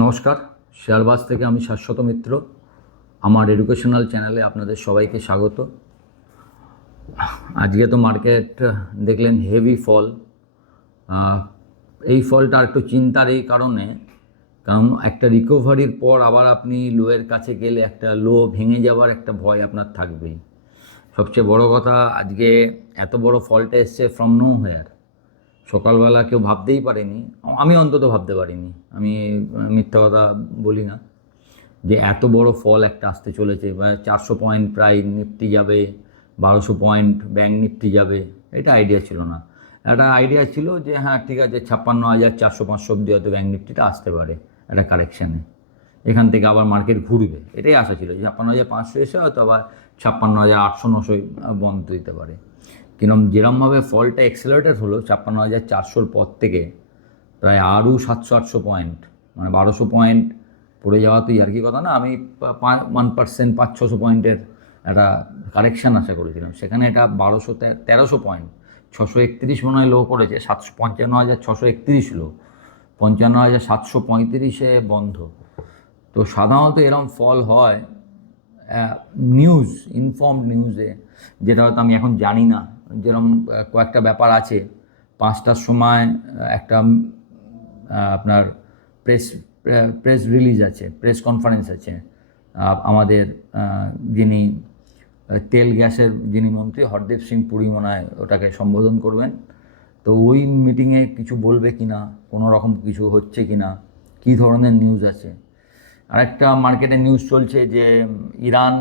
নমস্কার, শেয়ারবাজ থেকে আমি শাশ্বত মিত্র। আমার এডুকেশনাল চ্যানেলে আপনাদের সবাইকে স্বাগত। আজকে তো মার্কেট দেখলেন হেভি ফল। এই ফলটা একটু চিন্তার এই কারণে, কারণ একটা রিকভারির পর আবার আপনি লোয়ের কাছে গেলে একটা লো ভেঙে যাওয়ার একটা ভয় আপনার থাকবেই। সবচেয়ে বড় কথা, আজকে এত বড় ফলটা এসছে ফ্রম নো হোয়ার। সকালবেলা কেউ ভাবতেই পারেনি, আমি অন্তত ভাবতে পারিনি। আমি মিথ্যা কথা বলি না যে এত বড় ফল একটা আসতে চলেছে, বা 400 পয়েন্ট প্রায় নিফটি যাবে, 1200 পয়েন্ট ব্যাঙ্ক নিফটি যাবে, এটা আইডিয়া ছিল না। একটা আইডিয়া ছিল যে হ্যাঁ ঠিক আছে, 56,400-500 অব্দি হয়তো ব্যাঙ্ক নিফটিটা আসতে পারে একটা কারেকশানে, এখান থেকে আবার মার্কেট ঘুরবে, এটাই আশা ছিল। 56,500 এসে হয়তো আবার 56,800-900 বন্ধ দিতে পারে। কিরম যেরমভাবে ফলটা এক্সেলারেটেড হলো 56,400-র পর থেকে প্রায় আরও 700-800 পয়েন্ট, মানে 1200 পয়েন্ট পড়ে যাওয়া তো আর কি কথা না। আমি 1%, 500-600 পয়েন্টের একটা কারেকশান আশা করেছিলাম, সেখানে এটা 1300 পয়েন্ট, 631 মনে হয় লো করেছে, 55,631 লো, 55,735-এ বন্ধ। তো সাধারণত এরম ফল হয় নিউজ, ইনফর্মড নিউজে, যেটা হয়তো আমি এখন জানি না। যেরকম কয়েকটা ব্যাপার আছে, 5টার সময় একটা আপনার প্রেস প্রেস রিলিজ আছে, প্রেস কনফারেন্স আছে। আমাদের যিনি তেল গ্যাসের যিনি মন্ত্রী হরদীপ সিং পুরী মনে হয় ওটাকে সম্বোধন করবেন। তো ওই মিটিংয়ে কিছু বলবে কি না, কোনো রকম কিছু হচ্ছে কি না, কী ধরনের নিউজ আছে। আরেকটা মার্কেটে নিউজ চলছে যে ইরান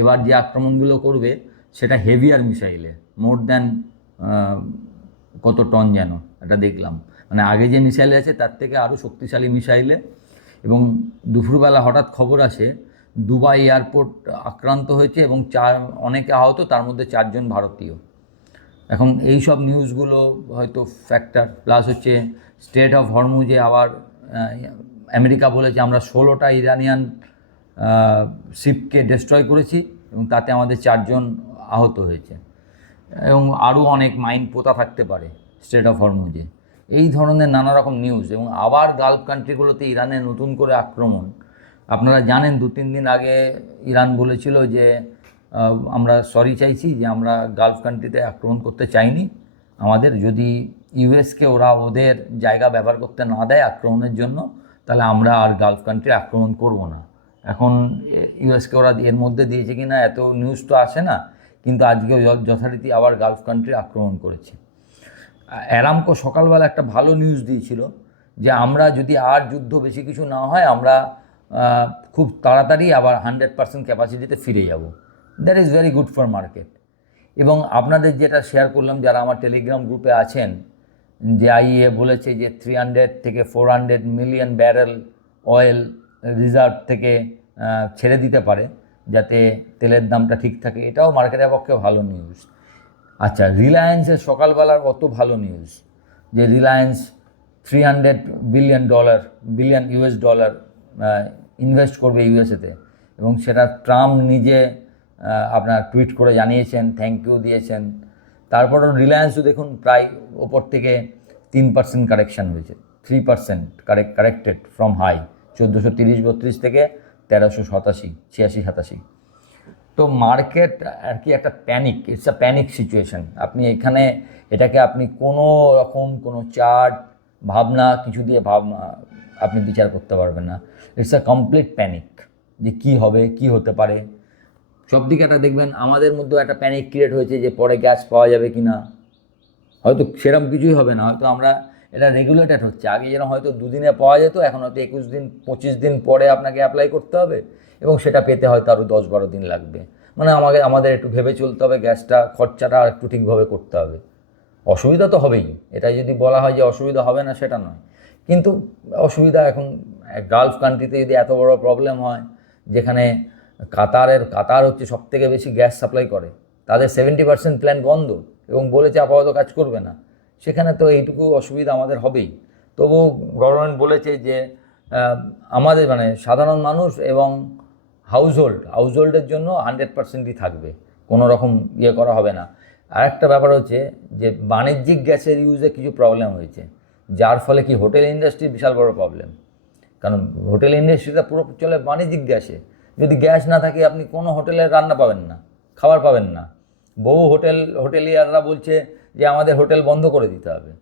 এবার যে আক্রমণগুলো করবে সেটা হেভিয়ার মিসাইলে, মোর দ্যান কত টন যেন এটা দেখলাম, মানে আগে যে মিসাইল আছে তার থেকে আরও শক্তিশালী মিসাইলে। এবং দুপুরবেলা হঠাৎ খবর আসে দুবাই এয়ারপোর্ট আক্রান্ত হয়েছে এবং অনেকে আহত, তার মধ্যে 4 জন ভারতীয়। এখন এই সব নিউজগুলো হয়তো ফ্যাক্টর, প্লাস হচ্ছে স্ট্রেট অফ হরমুজে আবার আমেরিকা বলেছে আমরা 16টা ইরানিয়ান শিপকে ডিস্ট্রয় করেছি এবং তাতে আমাদের 4 জন আহত হয়েছে, এবং আরও অনেক মাইন পোতা থাকতে পারে স্ট্রেট অফ হরমুজে। এই ধরনের নানা রকম নিউজ। এবং আবার গালফ কান্ট্রিগুলোতে ইরানের নতুন করে আক্রমণ। আপনারা জানেন 2-3 দিন আগে ইরান বলেছিল যে আমরা সরি চাইছি যে আমরা গালফ কান্ট্রিতে আক্রমণ করতে চাইনি, আমাদের যদি ইউএসকে ওরা ওদের জায়গা ব্যবহার করতে না দেয় আক্রমণের জন্য, তাহলে আমরা আর গালফ কান্ট্রি আক্রমণ করব না। এখন ইউএসকে ওরা এর মধ্যে দিয়েছে কি না এত নিউজ তো আসে না, কিন্তু আজকে যথারীতি আবার গালফ কান্ট্রি আক্রমণ করেছে। অ্যারামকো সকালবেলা একটা ভালো নিউজ দিয়েছিল যে আমরা যদি আর যুদ্ধ বেশি কিছু না হয়, আমরা খুব তাড়াতাড়ি আবার 100% ক্যাপাসিটিতে ফিরে যাব। That is very good for market. এবং আপনাদের যেটা শেয়ার করলাম, যারা আমার টেলিগ্রাম গ্রুপে আছেন, যে আইইএ বলেছে যে 300 থেকে 400 মিলিয়ন ব্যারেল অয়েল রিজার্ভ থেকে ছেড়ে দিতে পারে যাতে তেলের দামটা ঠিক থাকে, এটাও মার্কেটের পক্ষে ভালো নিউজ। আচ্ছা, রিলায়েন্সের সকালবেলার কত ভালো নিউজ যে রিলায়েন্স $300 বিলিয়ন ইনভেস্ট করবে ইউএসএতে, এবং সেটা ট্রাম্প নিজে আপনার টুইট করে জানিয়েছেন, থ্যাংক ইউ দিয়েছেন। তারপরও রিলায়েন্সও দেখুন প্রায় ওপর থেকে 3% কারেকশান হয়েছে, 3% কারেক্টেড ফ্রম হাই 1430-32 থেকে 1387-86-87। তো মার্কেট আর কি একটা panic, it's a panic situation. আপনি এখানে এটাকে আপনি কোনো রকম কোনো চার্ট ভাবনা কিছু দিয়ে আপনি বিচার করতে পারবেন না। ইটস আ কমপ্লিট প্যানিক যে কী হবে, কী হতে পারে। সব দিকে একটা দেখবেন আমাদের মধ্যেও একটা প্যানিক ক্রিয়েট হয়েছে যে পরে গ্যাস পাওয়া যাবে কি না, হয়তো সেরকম কিছুই হবে না, হয়তো আমরা এটা রেগুলেটেড হচ্ছে। আগে যেন হয়তো 2 দিনে পাওয়া যেত, এখন হয়তো 21 দিন 25 দিন পরে আপনাকে অ্যাপ্লাই করতে হবে, এবং সেটা পেতে হয়তো আরও 10-12 দিন লাগবে। মানে আমাদের একটু ভেবে চলতে হবে, গ্যাসটা খরচাটা আর একটু ঠিকভাবে করতে হবে। অসুবিধা তো হবেই, এটা যদি বলা হয় যে অসুবিধা হবে না সেটা নয়, কিন্তু অসুবিধা এখন গালফ কান্ট্রিতে যদি এত বড় প্রবলেম হয়, যেখানে কাতার হচ্ছে সবথেকে বেশি গ্যাস সাপ্লাই করে, তাদের 70% প্ল্যান্ট বন্ধ এবং বলেছে আপাতত কাজ করবে না, সেখানে তো এইটুকু অসুবিধা আমাদের হবেই। তবু গভর্নমেন্ট বলেছে যে আমাদের মানে সাধারণ মানুষ এবং হাউসহোল্ডের জন্য 100%ই থাকবে, কোনো রকম করা হবে না। আরেকটা ব্যাপার হচ্ছে যে বাণিজ্যিক গ্যাসের ইউজে কিছু প্রবলেম হয়েছে, যার ফলে কি হোটেল ইন্ডাস্ট্রির বিশাল বড় প্রবলেম। কারণ হোটেল ইন্ডাস্ট্রিটা পুরো চলে বাণিজ্যিক গ্যাসে। যদি গ্যাস না থাকে আপনি কোনো হোটেলে রান্না পাবেন না, খাবার পাবেন না। বহু হোটেলিয়াররা বলছে যে আমাদের হোটেল বন্ধ করে দিতে হবে।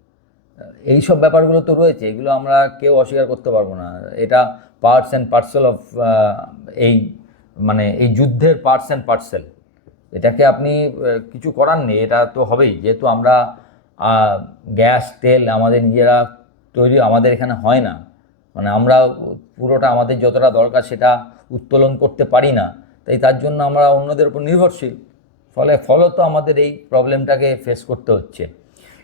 এই সব ব্যাপারগুলো তো রয়েছে, এগুলো আমরা কেউ অস্বীকার করতে পারবো না। এটা পার্টস অ্যান্ড পার্সেল অফ এই মানে এই যুদ্ধের পার্টস অ্যান্ড পার্সেল। এটাকে আপনি কিছু করার নেই, এটা তো হবেই। যেহেতু আমরা গ্যাস তেল আমাদের নিজেরা তৈরি আমাদের এখানে হয় না, মানে আমরা পুরোটা আমাদের যতটা দরকার সেটা উত্তোলন করতে পারি না, তাই তার জন্য আমরা অন্যদের উপর নির্ভরশীল। ফলত আমাদের এই প্রবলেমটাকে ফেস করতে হচ্ছে।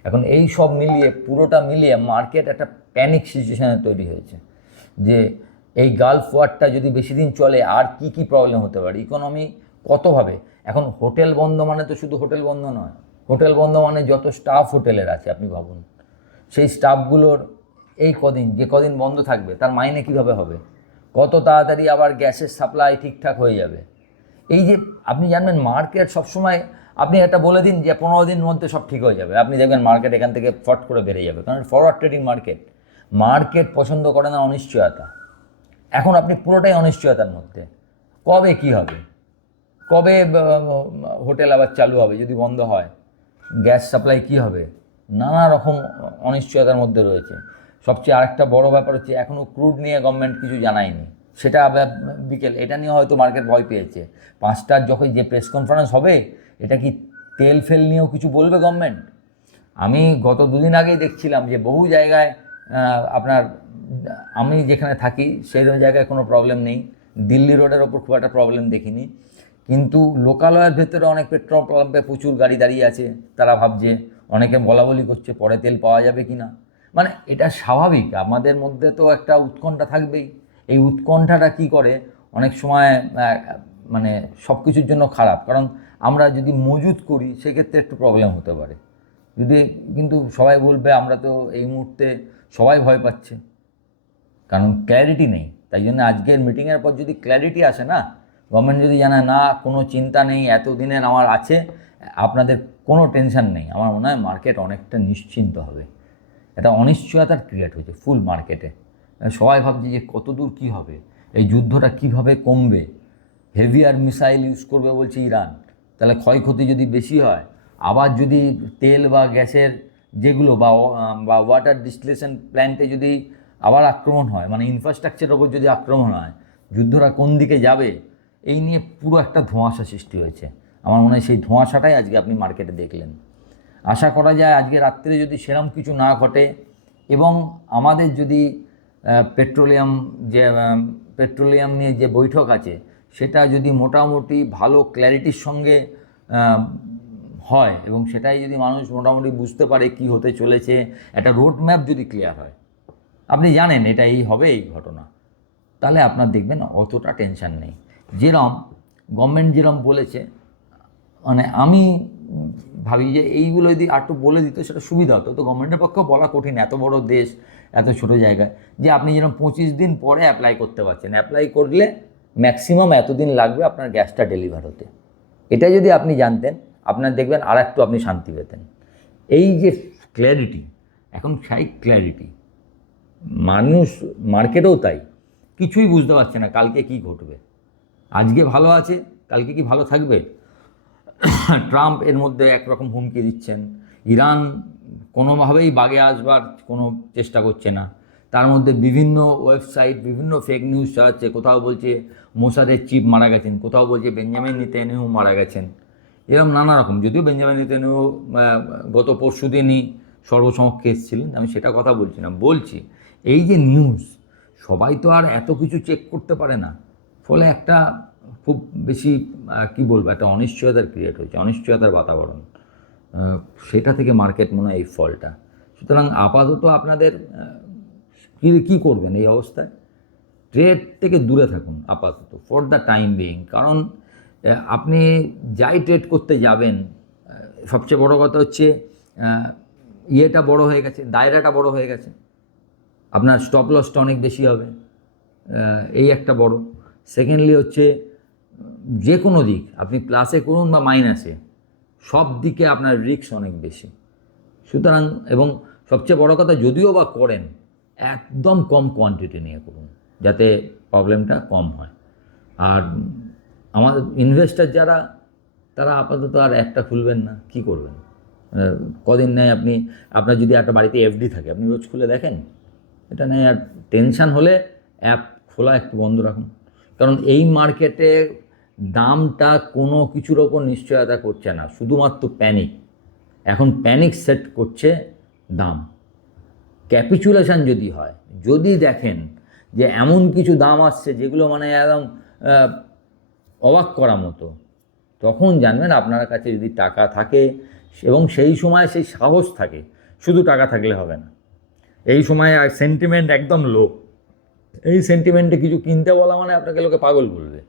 এখন এই সব মিলিয়ে পুরোটা মিলিয়ে মার্কেট একটা প্যানিক সিচুয়েশানে তৈরি হয়েছে যে এই গালফ ওয়ারটা যদি বেশি দিন চলে আর কি কি প্রবলেম হতে পারে, ইকোনমি কতভাবে। এখন হোটেল বন্ধ মানে তো শুধু হোটেল বন্ধ নয়, হোটেল বন্ধ মানে যত স্টাফ হোটেলের আছে আপনি ভাবুন, সেই স্টাফগুলোর এই কদিন বন্ধ থাকবে তার মাইনে কীভাবে হবে, কত তাড়াতাড়ি আবার গ্যাসের সাপ্লাই ঠিকঠাক হয়ে যাবে। এই যে আপনি জানবেন মার্কেট সবসময়, আপনি একটা বলে দিন যে 15 দিন মধ্যে সব ঠিক হয়ে যাবে, আপনি দেখবেন মার্কেট এখান থেকে ফট করে বেড়ে যাবে। কারণ ফরওয়ার্ড ট্রেডিং মার্কেট পছন্দ করে না অনিশ্চয়তা। এখন আপনি পুরোটাই অনিশ্চয়তার মধ্যে, কবে কি হবে, কবে হোটেল আবার চালু হবে, যদি বন্ধ হয় গ্যাস সাপ্লাই কি হবে, নানা রকম অনিশ্চয়তার মধ্যে রয়েছে। সবচেয়ে আরেকটা বড় ব্যাপার হচ্ছে এখনও ক্রুড নিয়ে গভর্নমেন্ট কিছু জানায়নি, সেটা বিকেল, এটা নিয়ে হয়তো মার্কেট ভয় পেয়েছে। 5টার যখন যে প্রেস কনফারেন্স হবে, এটা কি তেল ফেল নিয়েও কিছু বলবে গভর্নমেন্ট? আমি গত 2 দিন আগেই দেখছিলাম যে বহু জায়গায় আপনার, আমি যেখানে থাকি সেই জায়গায় কোনো প্রবলেম নেই, দিল্লি রোডের ওপর খুব একটা প্রবলেম দেখিনি, কিন্তু লোকালয়ের ভেতরে অনেক পেট্রোল পাম্পে প্রচুর গাড়ি দাঁড়িয়ে আছে। তারা ভাবছে, অনেকে বলাবলি করছে পরে তেল পাওয়া যাবে কি না। মানে এটা স্বাভাবিক, আমাদের মধ্যে তো একটা উৎকণ্ঠা থাকবেই। এই উৎকণ্ঠাটা কি করে অনেক সময় মানে সব কিছুর জন্য খারাপ, কারণ আমরা যদি মজুত করি সেক্ষেত্রে একটু প্রবলেম হতে পারে। কিন্তু সবাই বলবে আমরা তো এই মুহূর্তে সবাই ভয় পাচ্ছে, কারণ ক্ল্যারিটি নেই। তাই জন্য আজকের মিটিংয়ের পর যদি ক্ল্যারিটি আসে না, গভর্নমেন্ট যদি জানায় না কোনো চিন্তা নেই, এতদিনের আমার আছে, আপনাদের কোনো টেনশন নেই, আমার মনে হয় মার্কেট অনেকটা নিশ্চিন্ত হবে। এটা অনিশ্চয়তার ক্রিয়েট হয়েছে ফুল মার্কেটে। সবাই ভাবছে যে কত দূর কী হবে, এই যুদ্ধটা কিভাবে কমবে। হেভিয়ার মিসাইল ইউজ করবে বলছে ইরান, তাহলে ক্ষয়ক্ষতি যদি বেশি হয়, আবার যদি তেল বা গ্যাসের যেগুলো বা ওয়াটার ডিস্টিলেশন প্ল্যান্টে যদি আবার আক্রমণ হয়, মানে ইনফ্রাস্ট্রাকচারের ওপর যদি আক্রমণ হয়, যুদ্ধটা কোন দিকে যাবে, এই নিয়ে পুরো একটা ধোঁয়াশা সৃষ্টি হয়েছে। আমার মনে হয় সেই ধোঁয়াশাটাই আজকে আপনি মার্কেটে দেখলেন। আশা করা যায় আজকে রাত্রে যদি সেরম কিছু না ঘটে এবং আমাদের যদি পেট্রোলিয়াম নিয়ে যে বৈঠক আছে সেটা যদি মোটামুটি ভালো ক্ল্যারিটির সঙ্গে হয় এবং সেটাই যদি মানুষ মোটামুটি বুঝতে পারে কি হতে চলেছে, একটা রোড ম্যাপ যদি ক্লিয়ার হয়, আপনি জানেন এটা এই হবে এই ঘটনা, তাহলে আপনার দেখবেন অতটা টেনশন নেই। গভর্নমেন্ট যেরম বলেছে, মানে আমি ভাবি যে এইগুলো যদি আরটু বলে দিত সেটা সুবিধা হতো। তো গভর্নমেন্টের পক্ষেও বলা কঠিন, এত বড় দেশ, এত ছোটো জায়গায়, যে আপনি যেরকম 25 দিন পরে অ্যাপ্লাই করতে পারছেন, অ্যাপ্লাই করলে ম্যাক্সিমাম এতদিন লাগবে আপনার গ্যাসটা ডেলিভার হতে। এটা যদি আপনি জানতেন, আপনার দেখবেন আর একটু আপনি শান্তি পেতেন। এই যে ক্ল্যারিটি, এখন সেই ক্ল্যারিটি মানুষ মার্কেটেও তাই, কিছুই বুঝতে পারছে না কালকে কি ঘটবে। আজকে ভালো আছে, কালকে কি ভালো থাকবে? ট্রাম্প এর মধ্যে একরকম হুমকি দিচ্ছেন, ইরান কোনোভাবেই বাগে আসবার কোনো চেষ্টা করছে না, তার মধ্যে বিভিন্ন ওয়েবসাইট বিভিন্ন ফেক নিউজ চালাচ্ছে, কোথাও বলছে মোসাদের চিফ মারা গেছেন, কোথাও বলছে বেঞ্জামিন নেতানিয়াহু মারা গেছেন, এরকম নানা রকম। যদিও বেঞ্জামিন নেতানিয়াহু গত পরশু দিনই সর্বসমক্ষে এসেছিলেন, আমি সেটা কথা বলছি না, বলছি এই যে নিউজ, সবাই তো আর এত কিছু চেক করতে পারে না, ফলে একটা খুব বেশি কী বলবো, একটা অনিশ্চয়তার ক্রিয়েট হয়েছে, অনিশ্চয়তার বাতাবরণ, সেটা থেকে মার্কেট মনে হয় এই ফলটা। সুতরাং আপাতত আপনাদের কী করবেন এই অবস্থায়? ট্রেড থেকে দূরে থাকুন আপাতত ফর দ্য টাইম বিইং, কারণ আপনি যাই ট্রেড করতে যাবেন, সবচেয়ে বড় কথা হচ্ছে ইয়েটা বড় হয়ে গেছে, দায়রাটা বড় হয়ে গেছে, আপনার স্টপ লসটা অনেক বেশি হবে, এই একটা বড়। সেকেন্ডলি হচ্ছে যে কোনো দিক আপনি প্লাসে করুন বা মাইনাসে, সব দিকে আপনার রিস্ক অনেক বেশি। সুতরাং এবং সবচেয়ে বড় কথা, যদিও বা করেন একদম কম কোয়ান্টিটি নিয়ে করুন, যাতে প্রবলেমটা কম হয়। আর আমাদের ইনভেস্টার যারা, তারা আপাতত আর একটা খুলবেন না, কি করবেন? কদিন নেয় আপনি, আপনার যদি একটা বাড়িতে এফডি থাকে আপনি রোজ খুলে দেখেন, এটা নেই। আর টেনশান হলে অ্যাপ খোলা একটু বন্ধ রাখুন, কারণ এই মার্কেটে দামটা কোনো কিছুর ওপর নিশ্চয়তা করছে না, শুধুমাত্র প্যানিক। এখন প্যানিক সেট করছে দাম। ক্যাপিচুলেশান যদি হয়, যদি দেখেন যে এমন কিছু দাম আসছে যেগুলো মানে একদম অবাক করার মতো, তখন জানবেন আপনার কাছে যদি টাকা থাকে এবং সেই সময় সেই সাহস থাকে। শুধু টাকা থাকলে হবে না, এই সময় আর সেন্টিমেন্ট একদম লো, এই সেন্টিমেন্টে কিছু কিনতে বলা মানে আপনাকে লোকে পাগল বলবে।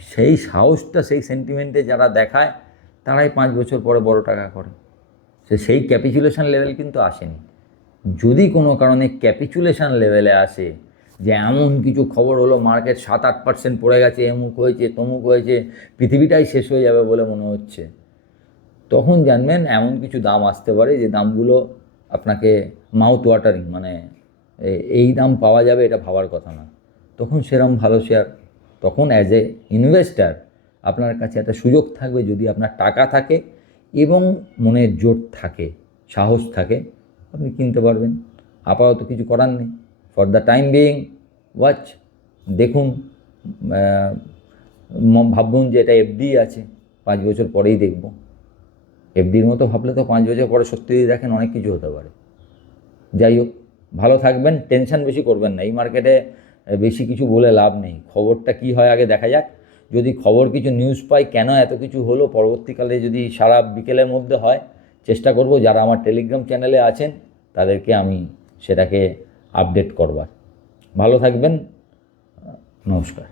সেই সাহসটা সেই সেন্টিমেন্টে যারা দেখায় তারাই 5 বছর পরে বড় টাকা করে। সেই ক্যাপিচুলেশন লেভেল কিন্তু আসেনি। যদি কোনো কারণে ক্যাপিচুলেশন লেভেলে আসে, যে এমন কিছু খবর হলো মার্কেট 7-8% পড়ে গেছে, এমুক হয়েছে তমুক হয়েছে, পৃথিবীটাই শেষ হয়ে যাবে বলে মনে হচ্ছে, তখন জানবেন এমন কিছু দাম আসতে পারে যে দামগুলো আপনাকে মাউথ ওয়াটারিং, মানে এই দাম পাওয়া যাবে এটা ভাবার কথা না। তখন সেরকম ভালো শেয়ার, তখন অ্যাজ এ ইনভেস্টার আপনার কাছে একটা সুযোগ থাকবে, যদি আপনার টাকা থাকে এবং মনের জোর থাকে, সাহস থাকে, আপনি কিনতে পারবেন। আপাতত কিছু করার নেই। For the time being watch, দেখুন, ভাবুন যে এটা এফডি আছে, 5 বছর পরেই দেখব। এফডির মতো ভাবলে তো 5 বছর পরে সত্যি দেখেন অনেক কিছু হতে পারে। যাই হোক, ভালো থাকবেন, টেনশন বেশি করবেন না। এই মার্কেটে বেশি কিছু বলে লাভ নেই, খবরটা কি হয় আগে দেখা যাক। যদি খবর কিছু নিউজ পাই কেন এত কিছু হলো, পরবর্তীকালে যদি সারা বিকেলের মধ্যে হয়, চেষ্টা করব যারা আমার টেলিগ্রাম চ্যানেলে আছেন তাদেরকে আমি সেটাকে আপডেট করবার। ভালো থাকবেন, নমস্কার।